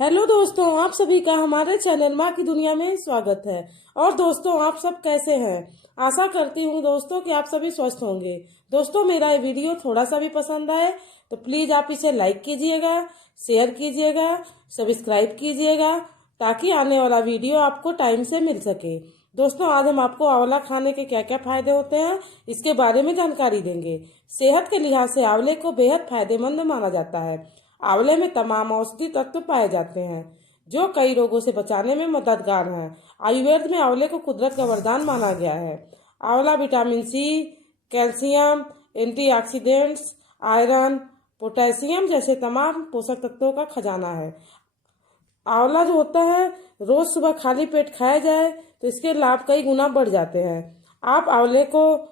Hello दोस्तों, आप सभी का हमारे चैनल माँ की दुनिया में स्वागत है। और दोस्तों, आप सब कैसे हैं? आशा करती हूँ दोस्तों कि आप सभी स्वस्थ होंगे। दोस्तों, मेरा ये वीडियो थोड़ा सा भी पसंद आए तो प्लीज आप इसे लाइक कीजिएगा, शेयर कीजिएगा, सब्सक्राइब कीजिएगा, ताकि आने वाला वीडियो आपको टाइम से मिल सके। दोस्तों, आज हम आपको आंवला खाने के क्या क्या फायदे होते हैं इसके बारे में जानकारी देंगे। सेहत के लिहाज से आंवले को बेहद फायदेमंद माना जाता है। आंवले में तमाम औषधि तत्व पाए जाते हैं जो कई रोगों से बचाने में मददगार हैं। आयुर्वेद में आंवले को कुदरत का वरदान माना गया है। आंवला vitamin C, calcium, antioxidants, iron, potassium जैसे तमाम पोषक तत्वों का खजाना है। आंवला जो होता है, रोज सुबह खाली पेट खाया जाए तो इसके लाभ कई गुना बढ़ जाते हैं। आप आंवले को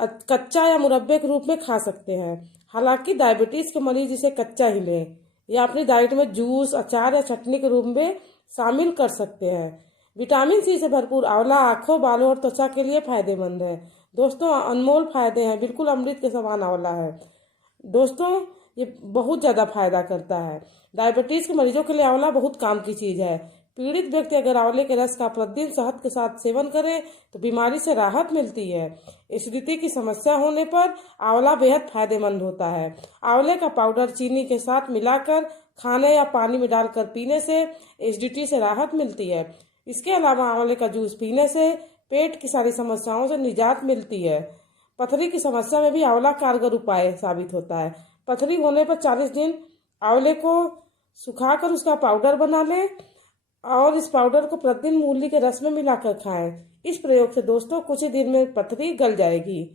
कच्चा या मुरब्बे के रूप में खा सकते हैं। हालांकि डायबिटीज के मरीज इसे कच्चा ही लें या अपनी डाइट में जूस, अचार या चटनी के रूप में शामिल कर सकते हैं। विटामिन सी से भरपूर आंवला आंखों, बालों और त्वचा के लिए फायदेमंद है। दोस्तों, अनमोल फायदे हैं, बिल्कुल अमृत के समान आंवला है। दोस्तों, ये बहुत ज्यादा फायदा करता है। डायबिटीज के मरीजों के लिए आंवला बहुत काम की चीज है। पीड़ित व्यक्ति अगर आंवले के रस का प्रतिदिन शहद के साथ सेवन करे तो बीमारी से राहत मिलती है। एसिडिटी की समस्या होने पर आंवला बेहद फायदेमंद होता है। आंवले का पाउडर चीनी के साथ मिलाकर खाने या पानी में डालकर पीने से एसिडिटी से राहत मिलती है। इसके अलावा आंवले का जूस पीने से पेट की सारी समस्याओं से निजात मिलती है। पथरी की समस्या में भी आंवला कारगर उपाय साबित होता है। पथरी होने पर 40 दिन आंवले को सुखाकर उसका पाउडर बना लें और इस पाउडर को प्रतिदिन मूली के रस में मिलाकर खाएं। इस प्रयोग से दोस्तों कुछ ही दिन में पथरी गल जाएगी।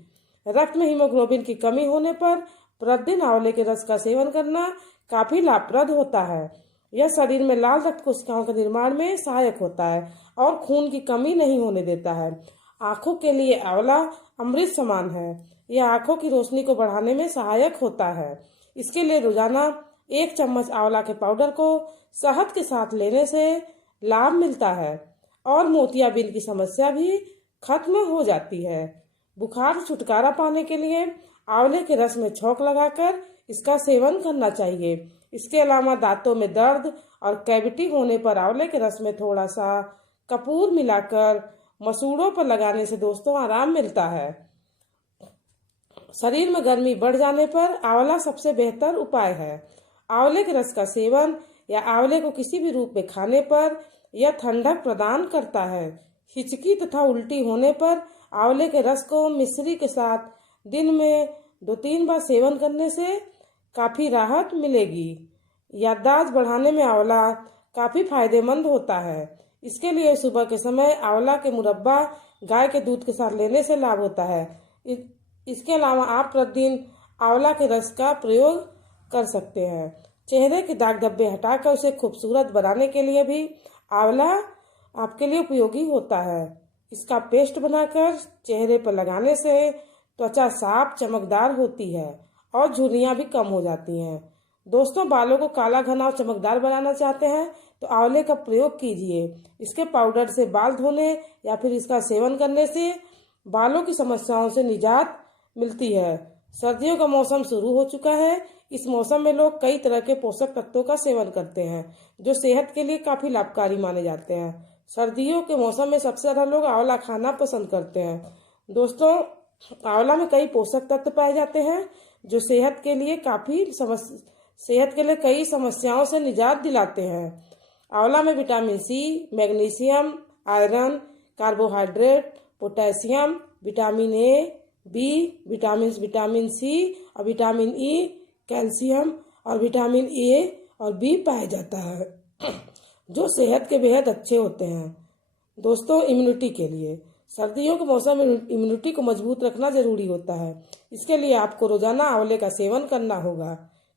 रक्त में हीमोग्लोबिन की कमी होने पर प्रतिदिन आंवले के रस का सेवन करना काफी लाभप्रद होता है। यह शरीर में लाल रक्त कोशिकाओं के निर्माण में सहायक होता है और खून की कमी नहीं होने देता है। आंखों के लिए आंवला अमृत समान है। यह आंखों की रोशनी को बढ़ाने में सहायक होता है। इसके लिए रोजाना 1 चम्मच आंवला के पाउडर को शहद के साथ लेने से लाभ मिलता है और मोतियाबिंद की समस्या भी खत्म हो जाती है। बुखार से छुटकारा पाने के लिए आंवले के रस में छौंक लगाकर इसका सेवन करना चाहिए। इसके अलावा दांतों में दर्द और कैविटी होने पर आंवले के रस में थोड़ा सा कपूर मिलाकर मसूड़ों पर लगाने से दोस्तों आराम मिलता है। शरीर में गर्मी बढ़ जाने पर आंवला सबसे बेहतर उपाय है। आंवले के रस का सेवन या आंवले को किसी भी रूप में खाने पर यह ठंडक प्रदान करता है। हिचकी तथा उल्टी होने पर आंवले के रस को मिश्री के साथ दिन में 2-3 बार सेवन करने से काफी राहत मिलेगी। याददाश्त बढ़ाने में आंवला काफी फायदेमंद होता है। इसके लिए सुबह के समय आंवला के मुरब्बा गाय के दूध के साथ लेने से लाभ होता है। इसके अलावा आप प्रतिदिन आंवला के रस का प्रयोग कर सकते हैं। चेहरे के दाग धब्बे हटाकर उसे खूबसूरत बनाने के लिए भी आंवला आपके लिए उपयोगी होता है। इसका पेस्ट बनाकर चेहरे पर लगाने से त्वचा साफ चमकदार होती है और झुर्रियां भी कम हो जाती हैं। दोस्तों, बालों को काला, घना और चमकदार बनाना चाहते हैं तो आंवले का प्रयोग कीजिए। इसके पाउडर से बाल धोने या फिर इसका सेवन करने से बालों की समस्याओं से निजात मिलती है। सर्दियों का मौसम शुरू हो चुका है। इस मौसम में लोग कई तरह के पोषक तत्वों का सेवन करते हैं जो सेहत के लिए काफी लाभकारी माने जाते हैं। सर्दियों के मौसम में सबसे ज्यादा लोग आंवला खाना पसंद करते हैं। दोस्तों, आंवला में कई पोषक तत्व पाए जाते हैं जो सेहत के लिए कई समस्याओं से निजात दिलाते हैं। आंवला में vitamin C, magnesium, iron, carbohydrate, potassium, vitamin A, B, vitamin C और विटामिन ई, कैल्शियम और विटामिन ए और बी पाया जाता है जो सेहत के बेहद अच्छे होते हैं। दोस्तों, इम्यूनिटी के लिए सर्दियों के मौसम में इम्यूनिटी को मजबूत रखना जरूरी होता है। इसके लिए आपको रोजाना आंवले का सेवन करना होगा,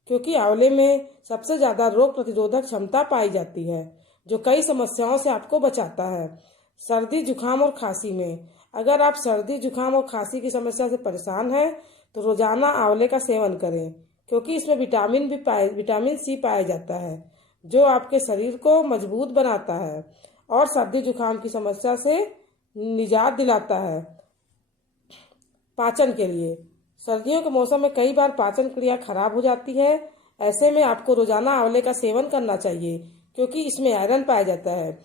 क्योंकि आंवले में सबसे ज्यादा रोग प्रतिरोधक क्षमता पाई जाती है जो कई समस्याओं से आपको बचाता है। सर्दी, जुकाम और खांसी में अगर आप सर्दी, जुकाम और खांसी की समस्या से परेशान हैं तो रोजाना आंवले का सेवन करें, क्योंकि इसमें विटामिन सी पाया जाता है जो आपके शरीर को मजबूत बनाता है और सर्दी जुकाम की समस्या से निजात दिलाता है। पाचन के लिए सर्दियों के मौसम में कई बार पाचन क्रिया खराब हो जाती है। ऐसे में आपको रोजाना आंवले का सेवन करना चाहिए, क्योंकि इसमें आयरन पाया जाता है,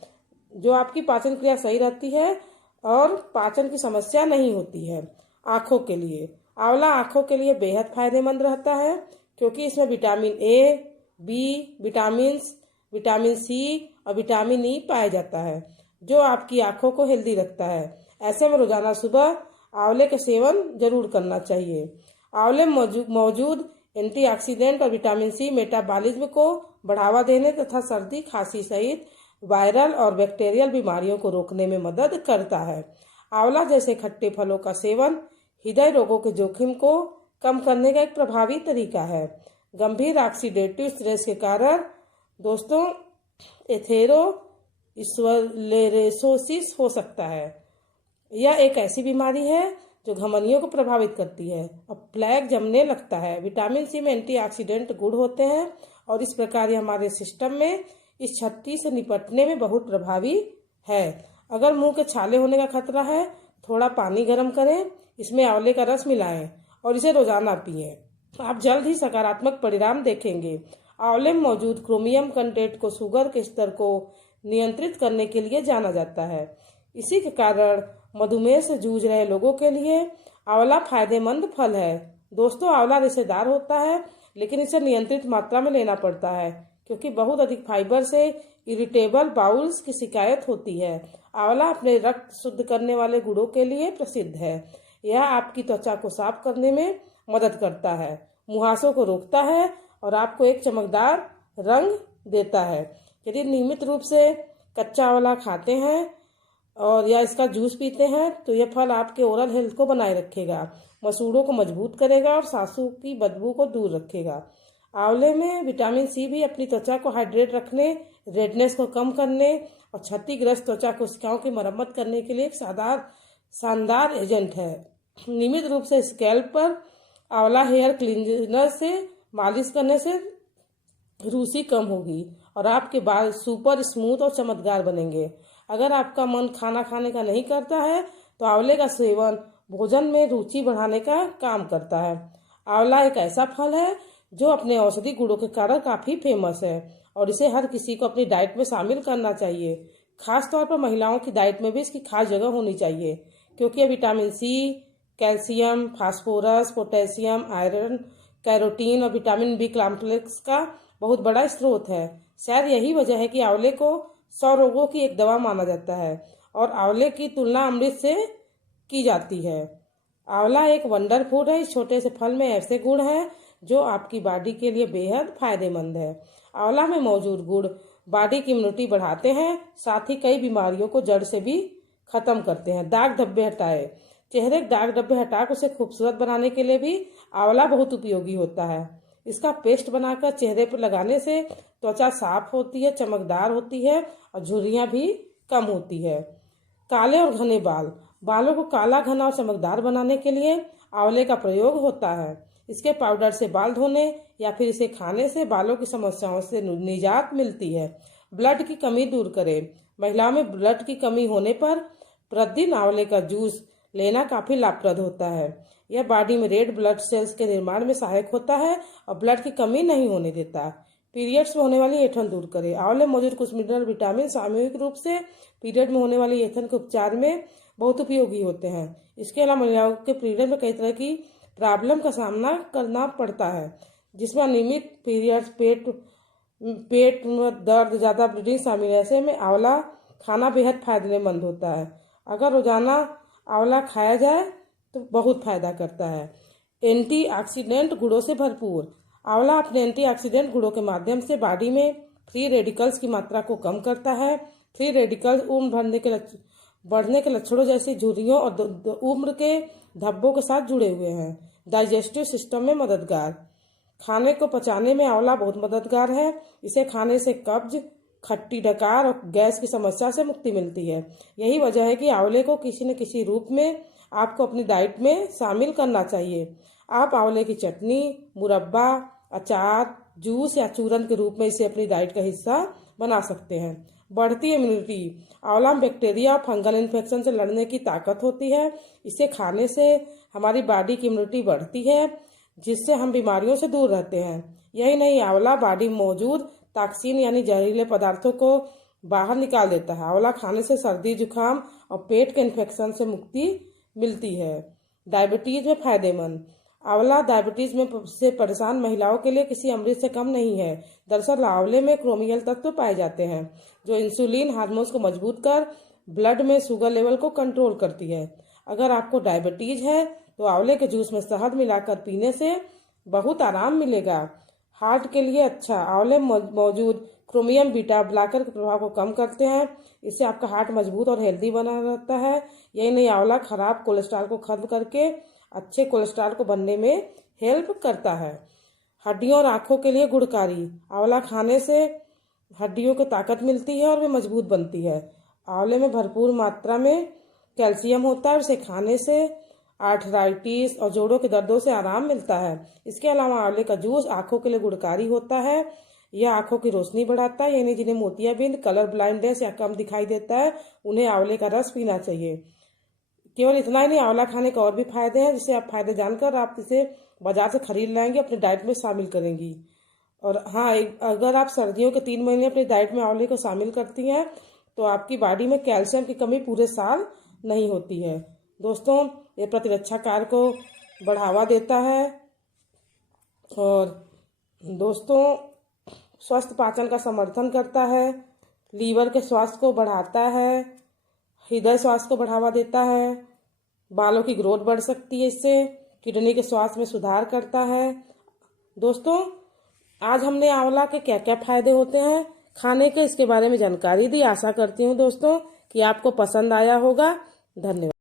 जो आपकी पाचन क्रिया सही रहती है और पाचन की समस्या नहीं होती है। आँखों के लिए आंवला आँखों के लिए बेहद फायदेमंद रहता है, क्योंकि इसमें vitamin A, B, vitamin C और विटामिन ई पाया जाता है, जो आपकी आँखों को हेल्दी रखता है। ऐसे में रोजाना सुबह आंवले का सेवन जरूर करना चाहिए। आंवले में मौजूद एंटीऑक्सीडेंट और विटामिन सी मेटाबॉलिज्म को बढ़ावा देने तथा सर्दी खांसी सहित वायरल और बैक्टीरियल बीमारियों को रोकने में मदद करता है। आंवला जैसे खट्टे फलों का सेवन हृदय रोगों के जोखिम को कम करने का एक प्रभावी तरीका है। गंभीर ऑक्सीडेटिव स्ट्रेस के कारण दोस्तों एथेरोस्क्लेरोसिस हो सकता है। यह एक ऐसी बीमारी है जो धमनियों को प्रभावित करती है और प्लेग जमने लगता है। विटामिन सी में एंटीऑक्सीडेंट गुण होते हैं और इस प्रकार ये हमारे सिस्टम में इस क्षति से निपटने में बहुत प्रभावी है। अगर मुंह के छाले होने का खतरा है, थोड़ा पानी गर्म करें, इसमें आंवले का रस मिलाएं और इसे रोजाना पिएं। आप जल्द ही सकारात्मक परिणाम देखेंगे। आंवले में मौजूद क्रोमियम कंटेंट को शुगर के स्तर को नियंत्रित करने के लिए जाना जाता है। इसी के कारण मधुमेह से जूझ रहे लोगों के लिए आंवला फायदेमंद फल है। दोस्तों, आंवला रेशेदार होता है, लेकिन इसे नियंत्रित मात्रा में लेना पड़ता है, क्योंकि बहुत अधिक फाइबर से इरिटेबल बाउल्स की शिकायत होती है। आंवला अपने रक्त शुद्ध करने वाले गुणों के लिए प्रसिद्ध है। यह आपकी त्वचा को साफ करने में मदद करता है, मुहासों को रोकता है और आपको एक चमकदार रंग देता है। यदि नियमित रूप से कच्चा आंवला खाते हैं और या इसका जूस पीते हैं तो यह फल आपके ओरल हेल्थ को बनाए रखेगा, मसूड़ों को मजबूत करेगा और सांसों की बदबू को दूर रखेगा। आंवले में विटामिन सी भी अपनी त्वचा को हाइड्रेट रखने, रेडनेस को कम करने और क्षतिग्रस्त त्वचा कोशिकाओं की मरम्मत करने के लिए एक शानदार एजेंट है। नियमित रूप से स्कैल्प पर आंवला हेयर क्लीनर से मालिश करने से रूसी कम होगी और आपके बाल सुपर स्मूथ और चमकदार बनेंगे। अगर आपका मन खाना खाने का नहीं करता है तो आंवले का सेवन भोजन में रुचि बढ़ाने का काम करता है। आंवला एक ऐसा फल है जो अपने औषधि गुणों के कारण काफी फेमस है और इसे हर किसी को अपनी डाइट में शामिल करना चाहिए। खास तौर पर महिलाओं की डाइट में भी इसकी खास जगह होनी चाहिए, क्योंकि यह vitamin C, calcium, phosphorus, potassium, iron, carotene और विटामिन बी कॉम्प्लेक्स का बहुत बड़ा स्रोत है। शायद यही वजह है कि आंवले को 100 रोगों की एक दवा माना जाता है और आंवले की तुलना अमृत से की जाती है। आंवला एक वंडर फूड है। इस छोटे से फल में ऐसे गुण हैं जो आपकी बॉडी के लिए बेहद फायदेमंद है। आंवला में मौजूद गुण बॉडी की इम्यूनिटी बढ़ाते हैं, साथ ही कई बीमारियों को जड़ से भी खत्म करते हैं। दाग धब्बे हटाए, चेहरे के दाग धब्बे हटाकर उसे खूबसूरत बनाने के लिए भी आंवला बहुत उपयोगी होता है। इसका पेस्ट बनाकर चेहरे पर लगाने से त्वचा साफ होती है, चमकदार होती है और झुर्रियां भी कम होती है। काले और घने बालों को काला, घना और चमकदार बनाने के लिए आंवले का प्रयोग होता है। इसके पाउडर से बाल धोने या फिर इसे खाने से बालों की समस्याओं से निजात मिलती है। ब्लड की कमी दूर करे, महिलाओं में ब्लड की कमी होने पर प्रतिदिन आंवले का जूस लेना काफी लाभप्रद होता है। यह बॉडी में रेड ब्लड सेल्स के निर्माण में सहायक होता है और ब्लड की कमी नहीं होने देता। पीरियड्स में होने वाली ऐंठन दूर करे, आंवले में मौजूद कुछ मिनरल विटामिन सामूहिक रूप से पीरियड में होने वाली ऐंठन के उपचार में बहुत उपयोगी होते हैं। इसके अलावा महिलाओं के पीरियड में कई तरह की प्रॉब्लम का सामना करना पड़ता है, जिसमें अनियमित पीरियड्स, पेट में दर्द, ज्यादा ब्लीडिंग शामिल है। ऐसे में आंवला खाना बेहद फायदेमंद होता है। अगर रोजाना आंवला खाया जाए तो बहुत फायदा करता है। एंटीऑक्सीडेंट गुणों से भरपूर, आंवला अपने एंटीऑक्सीडेंट गुणों के माध्यम से बॉडी में फ्री रेडिकल्स की मात्रा को कम करता है। फ्री रेडिकल्स उम्र बढ़ने के लक्षणों जैसे झुर्रियों और उम्र के धब्बों के साथ जुड़े हुए हैं। डाइजेस्टिव सिस्टम में मददगार, खाने को पचाने में आंवला बहुत मददगार है। इसे खाने से कब्ज, खट्टी डकार और गैस की समस्या से मुक्ति मिलती है। यही वजह है कि आंवले को किसी न किसी रूप में आपको अपनी डाइट में शामिल करना चाहिए। आप आंवले की चटनी, मुरब्बा, अचार, जूस या चूरन के रूप में इसे अपनी डाइट का हिस्सा बना सकते हैं। बढ़ती इम्यूनिटी, आंवला में बैक्टीरिया और फंगल इन्फेक्शन से लड़ने की ताकत होती है। इसे खाने से हमारी बॉडी की इम्यूनिटी बढ़ती है, जिससे हम बीमारियों से दूर रहते हैं। यही नहीं, आंवला बॉडी में मौजूद टॉक्सिन यानी जहरीले पदार्थों को बाहर निकाल देता है। आंवला खाने से सर्दी जुकाम और पेट के इन्फेक्शन से मुक्ति मिलती है। डायबिटीज में फायदेमंद। आंवला डायबिटीज में से परेशान महिलाओं के लिए किसी अमृत से कम नहीं है। दरअसल आंवले में क्रोमियल तत्व पाए जाते हैं जो इंसुलिन हार्मोन्स को मजबूत कर ब्लड में शुगर लेवल को कंट्रोल करती है। अगर आपको डायबिटीज है तो आंवले के जूस में शहद मिलाकर पीने से बहुत आराम मिलेगा। हार्ट के लिए अच्छा। आंवले मौजूद क्रोमियम बीटा ब्लॉकर के प्रभाव को कम करते हैं। इससे आपका हार्ट मजबूत और हेल्दी बना रहता है। यही नहीं, आंवला खराब कोलेस्ट्रॉल को खत्म करके अच्छे कोलेस्ट्रॉल को बनने में हेल्प करता है। हड्डियों और आंखों के लिए गुणकारी। आंवला खाने से हड्डियों को ताकत मिलती है और वे मजबूत बनती है। आंवले में भरपूर मात्रा में कैल्शियम होता है। इसे खाने से आर्थराइटिस और जोड़ों के दर्दों से आराम मिलता है। इसके अलावा आंवले का जूस आंखों के लिए गुणकारी होता है। यह आंखों की रोशनी बढ़ाता है। यानी जिन्हें मोतियाबिंद, कलर ब्लाइंडनेस या कम दिखाई देता है, उन्हें आंवले का रस पीना चाहिए। केवल इतना ही नहीं, आंवला खाने के और भी फायदे हैं, जिससे आप फायदे जानकर आप इसे बाजार से खरीद लाएंगे, अपने डाइट में शामिल करेंगी। और हाँ, अगर आप सर्दियों के 3 महीने अपने डाइट में आंवले को शामिल करती हैं तो आपकी बॉडी में कैल्शियम की कमी पूरे साल नहीं होती है। दोस्तों, ये प्रतिरक्षा कार्य को बढ़ावा देता है और दोस्तों स्वस्थ पाचन का समर्थन करता है, लीवर के स्वास्थ्य को बढ़ाता है, हृदय स्वास्थ्य को बढ़ावा देता है, बालों की ग्रोथ बढ़ सकती है, इससे किडनी के स्वास्थ्य में सुधार करता है। दोस्तों, आज हमने आंवला के क्या क्या फायदे होते हैं खाने के, इसके बारे में जानकारी दी। आशा करती हूँ दोस्तों कि आपको पसंद आया होगा। धन्यवाद।